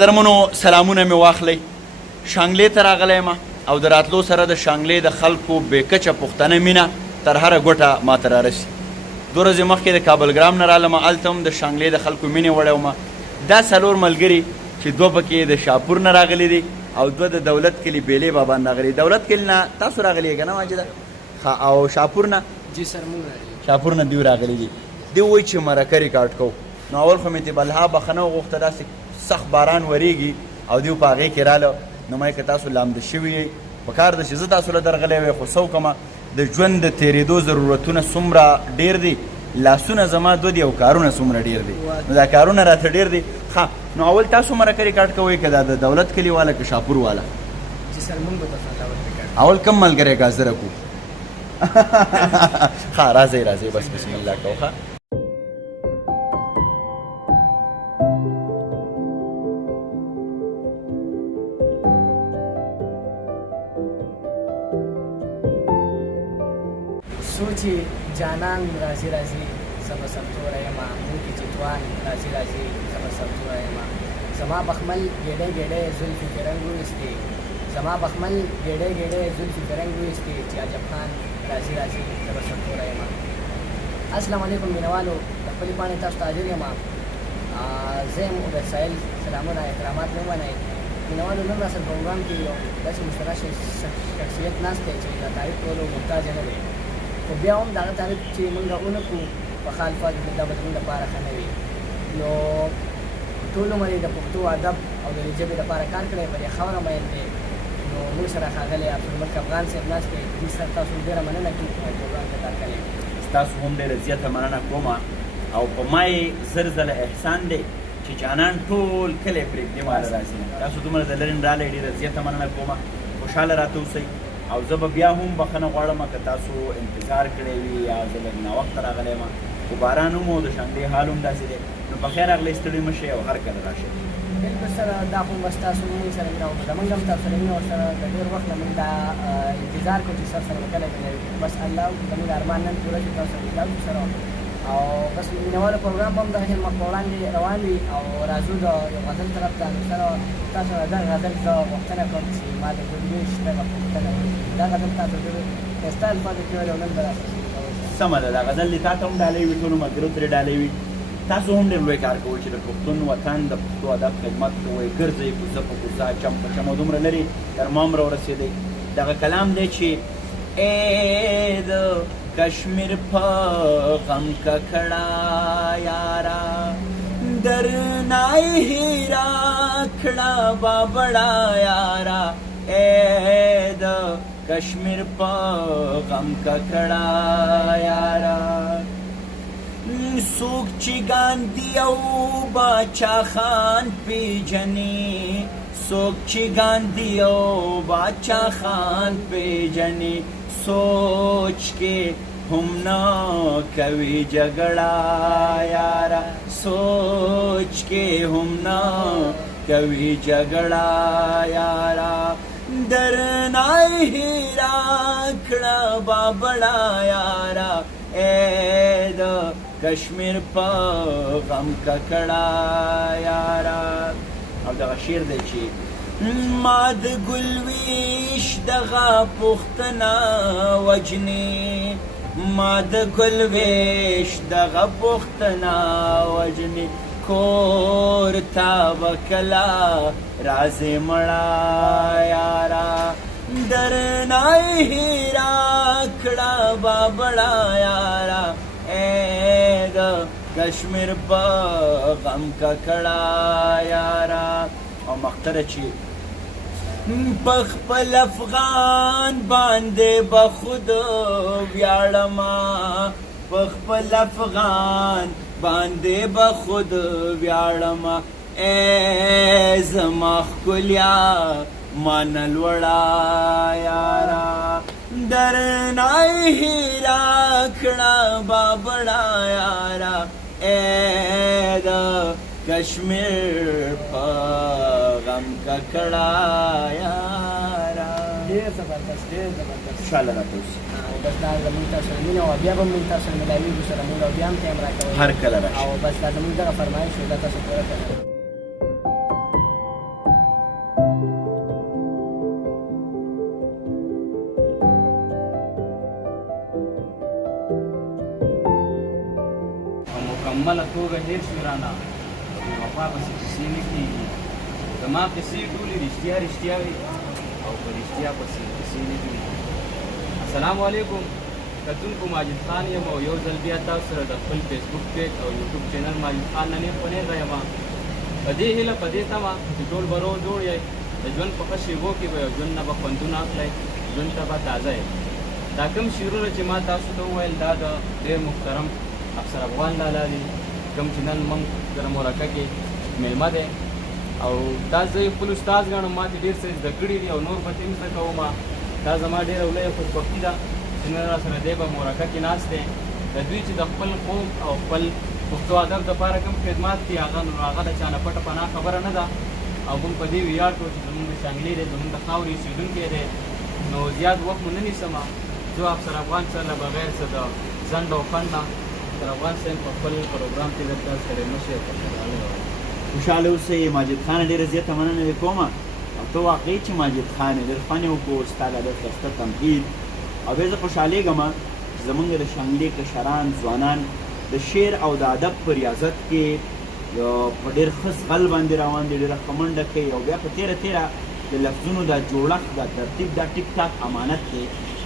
قدرمنو سلامونه مې واخلئ. شانګلې ته راغلی یم او د راتلو سره د شانګلې د خلکو بې کچه پښتنه مینه تر هره ګوټه ماته رارسي. 2 ورځې مخکې د کابلګرام نه رالم، هلته هم د شانګلې د خلکو مینې وړی وم. دا 4 ملګري چې 2 پکې د شاپور نه راغلي دي او 2 د دولت کلي بیلې بابا نه راغلي. دولت کلي نه تاسو راغلي یې که نه واجده؟ او شاپور نه؟ جی سر مونږ راغلي. شاپور نه دوی راغلي دي. دوی وایي چې مرکه ریکارډ کوو. نو اول خو مې طبالها بخښنه وغوښته، داسې سخت باران وریږي او دوی په هغې کې راله. نو ما که تاسو لامده شوي یئ په کار ده چې زه تاسو له درغلی وی، خو څه وکړمه د ژوند د تېرېدو ضرورتونه څومره ډېر دي، لاسونه زما 2 دي او کارونه څومره ډېر دي. نو دا کارونه راته ډېر دي. ښه نو اول تاسو مرکه ریکارډ کوئ که دا د دولت کلي والا که شاپور والا؟ جی سر مونږ به تاسو اول ریکارډ اول کم ملګری ګازره کو. ښه راځئ راځئ بس بسم الله کوو. ښه سوچي جانان راځي راځي زما سرتوره یمه موږي چې توان راځي راځي زما سرتوره یمه زما بخمل ګېډۍ ګېډۍ زلفې کې رنګ وویستې زما بخمل ګېډۍ ګېډۍ زلفې کې رنګ وویستې چې عجب خان راځي راځي زما سرتوره یمه. السلام علیکم مینوالو، د خپلې پاڼې تاسو ته حاضر یم. زه یم عبید سایل، سلامونه احترامات مې ومنئ. مینوالو نن راسره په پروګرام کې یو داسې مشترک شخصیت ناست دی چې د تعریف کولو محتاج نه دی، خو بیا هم د هغه تعریف چې موږ ونه کړو په خال فال دا به زموږ لپاره ښه نه وي. نو ټول عمر یې د پښتو ادب او د دې ژبې لپاره کار کړی، په دې خاوره مین دی. نو موږ سره ښاغلی عبدالملک افغان صاحب ناست دی. دې سره تاسو ډېره مننه کوو په پروګرام کې کار کوئ. ستاسو هم ډېره زیاته مننه کوم او په ما یې 1000 ځله احسان دی چې جانان ټول کلی پرېږدي ماله راځي. تاسو دومره د لرې رالی ډېره زیاته مننه کوم. خوشحاله راته اوسئ او زه به بیا هم بخښنه غواړم که تاسو انتظار کړی وي یا زه لږ ناوخته راغلی یم. خو باران هم او د شانګلې حال هم داسې دی. نو بخیر راغلی، ستړي مه شئ او هر کله راشئ. بلکل سره دا خو بس تاسو موږ سره مینه وکړه، موږ هم تاسو سره مینه ورسره د ډېر وخت نه موږ دا انتظار کوو چې سر سره به کله مینه وکړو. بس الله زموږ ارمان نن پوره شي، تاسو سره مینه وکړو سره او بس مینهوالو پروګرام به هم دغسې مخ په وړاندې روان وي. او راځو د یو غزل طرف ته. نو سره تاسو نه دغه غزل زه غوښتنه کوم چې ما د ګلویش دغه پوښتنه وکړي. دا غزل تاسو ډېر ښایسته الفاظو کې ویلي او نن به راسره سمه ده. دا غزل دې تا ته هم ډالۍ وي، ټولو ملګرو ترې ډالۍ وي. تاسو هم ډېر لوی کار کوئ چې د پښتون وطن د پښتو ادب خدمت کوئ، ګرځئ کوزه په کوزه، چم په چم او دومره لرې تر ما هم راورسېدئ. دغه کلام دی چې ای د کشمیر په غم ککړه یاره درنه هیره کړه بابړه یاره ای د کشمیر په غم ککړه یاره څوک چې ګاندي او باچا خان پیژني څوک چې ګاندي او باچا خان پیژني سوچ کې هم نه کوي جګړه یاره سوچ کې هم نه کوي جګړه یاره درنه هیره کړه بابړه یاره ای د کشمیر په غم ککړه یاره. او دغه شعر دی چې ما د ګلویش دغه پوښتنه وجني ما د ګلویش دغه پوښتنه وجني کور ته به کله راځې مړه یاره درنه هیره کړه بابړه یاره ای د کشمیر په غم ککړه یاره. او مختره چې په خپل افغان باندې به خود ویاړمه په خپل افغان باندې به خود ویاړمه ای زما ښکلیا ما نه لوړه یاره درنه هیره کړه بابړه یاره ای د کشمیر په غم ککړه یاره. ډېر زبردست ډېر زبردست. خوشحاله راته اوسئ. بس دا زموږ تاسو سره مینه وه، بیا به موږ تاسو سره ملاویږو سره موږ او بیا هم ټایم راکوئ هر کله راشئ. او بس دا زموږ دغه فرمایش و، دا تاسو پوره کړئ. مکمله توګه هېر شي رانه بې وفا پسې کیسې نه کېږي زما قصې ټولې رښتیا رښتیا وي او په رښتیا پسې کیسې نه کېږي السلام علیکم کتونکو ماجد خان یم او یو ځل بیا تاسو سره د خپل فیسبوک پیج او یوټیوب چینل ماجد خان نه نیغ په نیغه یم په دې هیله په دې تمه چې ټول به روغ جوړ یئ د ژوند په ښه شېبو کې به یو ژوند نه به خوندونه اخلئ ژوند ته به تازه یئ دا کوم شعرونه چې ما تاسو ته وویل دا د ډېر محترم افسر افغان لالا دی کوم چې نن موږ سره مرکه کې میلمه دی او دا زه یې خپل استاد ګڼم ما چې ډېر څه زده کړي دي او نور به ترې زده کوم دا زما ډېره لویه خوشبختي ده چې نن راسره دی به مرکه کې ناست دی د دوی چې د خپل قوم او خپل پښتو ادب دپاره کوم خدمات دي هغه نو هغه د چا نه پټه پناه خبره نه ده او موږ په دې ویاړ کوو چې زموږ د شانګلې دی زموږ د خاورې اوسېدونکی دی نو زیات وخت مو نه نیسم زه افسر افغان صاحب له بغیر څه د ځنډ او فن نه افسر افغان صاحب په خپل پروګرام کې درته سره مشر خوشحاله اوسئ ماجد خان ډېره زیاته مننه دې کومه او ته واقعي چې ماجد خان یې ډېر فن یې وکړو ستا د ډېر ښایسته تمهید او بیا زه خوشحالېږم چې زموږ د شانګلې کشران ځوانان د شعر او د ادب په ریاضت کې په ډېر ښه زغل باندې روان دي ډېره ښه منډه کوي او بیا په تېره تېره د لفظونو دا جوړښت دا ترتیب دا ټیک ټاک امانت دی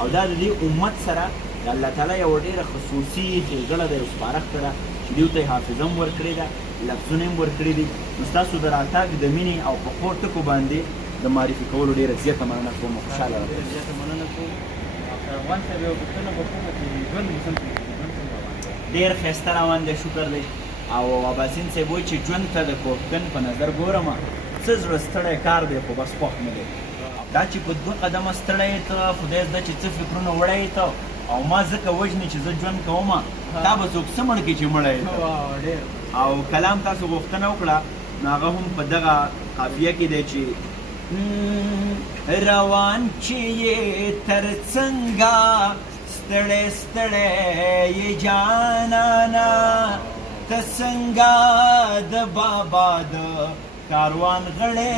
او دا د دې امت سره د الله تعالی یوه ډېره خصوصي ښېګړه ده یو سپارښته ده چې دوی ته یې حافظه هم ورکړې ده لفظونه هم ورکړي دي نو ستاسو د راتګ د مینې او په ښو ټکو باندې د معرفي کولو ډېره زیاته مننه کوم خوشحاله ډېره زیاته مننه کوم افسر افغان صاحب یوه پوښتنه به کومه چې ژوند مو څنګه ډېر ښایسته روان دی شکر دی او اباسین صاحب وایي چې ژوند ته د کوهکن په نظر ګورم څه زړه ستړی کار دی خو بس خوښ مې دی دا چې په دوه قدمه ستړی ته خدای زده چې څه فکرونه وړی ته او ما ځکه وژنې چې زه ژوند کوم تا به څوک څه مړ کړي چې مړی ته او کلام تاسو غوښتنه وکړه نو هغه هم په دغه قافیه کې دی چې روان چې یې تر څنګه ستړی ستړی یې جانانا ته څنګه د بابا د کاروان غړی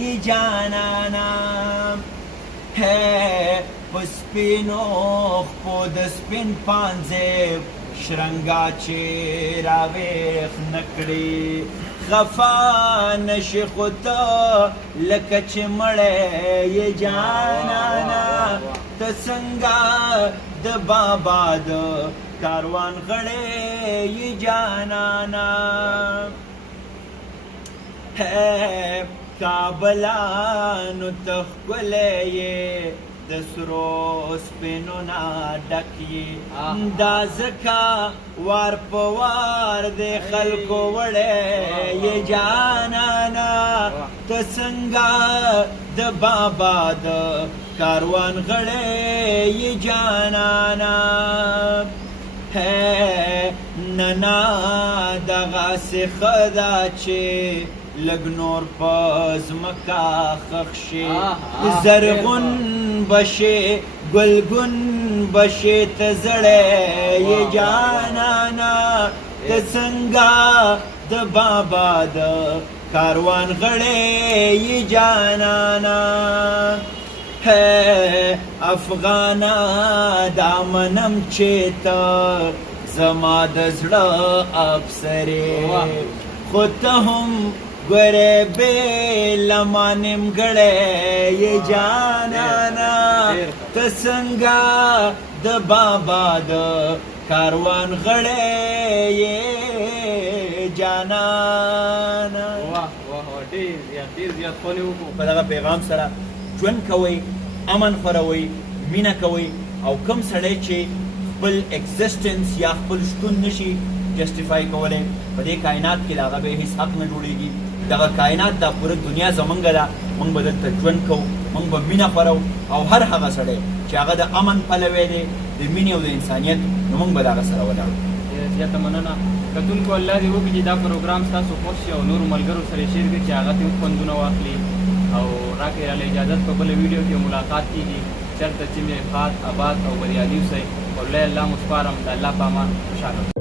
یې جانانا ہے په سپینو خپو د سپین پانځې شرنګا چې راویښ نه کړي خفا نشي خو ته لکه چې مړی یې جانانا ته څنګه د بابا د کاروان غړی یې جانانا ہے کابلانو ته ښکلی یې د سرو سپینو نه ډک یې دا ځکه وار په وار د خلکو وړی یې جانانا ته څنګه د بابا د کاروان غړی یې جانانا ہے ننا دغسې ښه ده چې لږ نور په ځمکه ښخ شي زرغون بشې ګلګون بشې ته زړی یې جانانا ته څنګه د بابا د کاروان غړی یې جانانا ہے افغانا دا منم چې ته زما د زړه افسرې خو ته هم ګورې بې لما نیمګړی یې جانانا ته څنګه د بابا د کاروان غړی یې جانانا ډېر زیات خوند یې وکړو په دغه پیغام سره ژوند کوئ امن خپروئ مینه کوئ او کوم سړی چې خپل اگزسټنس یا خپل شتون نشي جسټیفای کولی په دې کائنات کې د هغه به هېڅ حق نه جوړېږي دغه کائنات دا پوره دنیا زمونږ ده موږ به دلته ژوند کوو موږ به مینه خپرو او هر هغه سړی چې هغه د امن پلوی دی د مینې او د انسانیت نو موږ به د هغه سره ولاړو زیاته مننه کتونکو الله دې وکړي چې دا پروګرام ستاسو خوښ شي او نورو ملګرو سره یې شیر کړي چې هغه ته هم خوندونه واخلي او راکړئ راله اجازت په بله ویډیو کې ملاقات کېږي چېرته چې مې ښاد آباد او بریالي اوسئ او الله مو سپارم د الله په امان خوشحاله